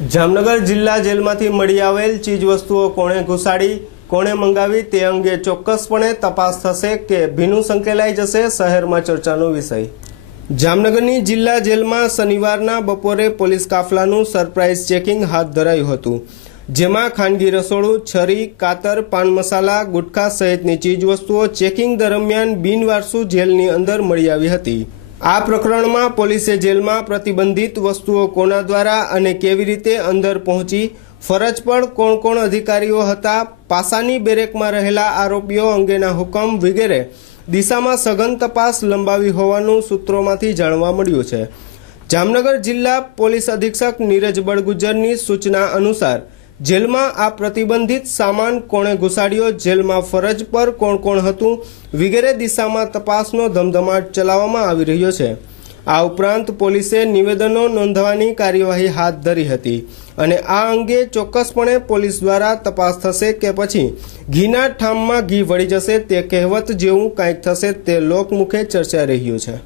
જામનગર જિલ્લા જેલમાંથી મળી આવેલ ચીજવસ્તુઓ કોણે ઘુસાડી, કોણે મંગાવી તે અંગે ચોક્કસપણે તપાસ થશે કે ભીનું સંકેલાઈ જશે, શહેરમાં ચર્ચાનો વિષય। જામનગરની જિલ્લા જેલમાં શનિવારના બપોરે પોલીસ કાફલાનું સરપ્રાઇઝ ચેકિંગ હાથ ધરાયું હતું, જેમાં ખાનગી રસોડું, છરી, કાતર, પાન મસાલા, ગુટખા સહિતની ચીજવસ્તુઓ ચેકિંગ દરમિયાન બિનવારસુ જેલની અંદર મળી આવી હતી। આ પ્રકરણમાં પોલીસે જેલમાં પ્રતિબંધિત વસ્તુઓ કોના દ્વારા અને કેવી રીતે અંદર પહોંચી, ફરજ પર કોણ કોણ અધિકારીઓ હતા, પાસાની બેરેકમાં રહેલા આરોપીઓ અંગેના હુકમ વગેરે દિશામાં સઘન તપાસ લંબાવી હોવાનું સૂત્રોમાંથી જાણવા મળ્યું છે। જામનગર જિલ્લા પોલીસ અધિક્ષક નીરજ બળગુજરની સૂચના અનુસાર જેલમાં આ પ્રતિબંધિત સામાન કોણે ઘુસાડ્યો, જેલમાં ફરજ પર કોણ કોણ હતું વગેરે દિશામાં તપાસનો ધમધમાટ ચલાવવામાં આવી રહ્યો છે। આ ઉપરાંત પોલીસે નિવેદનો નોંધવાની કાર્યવાહી હાથ ધરી હતી અને આ અંગે ચોક્કસપણે પોલીસ દ્વારા તપાસ થશે કે પછી ઘીના ઠામમાં ઘી વળી જશે તે કહેવત જેવું કંઈક થશે તે લોકમુખે ચર્ચાઈ રહ્યું છે।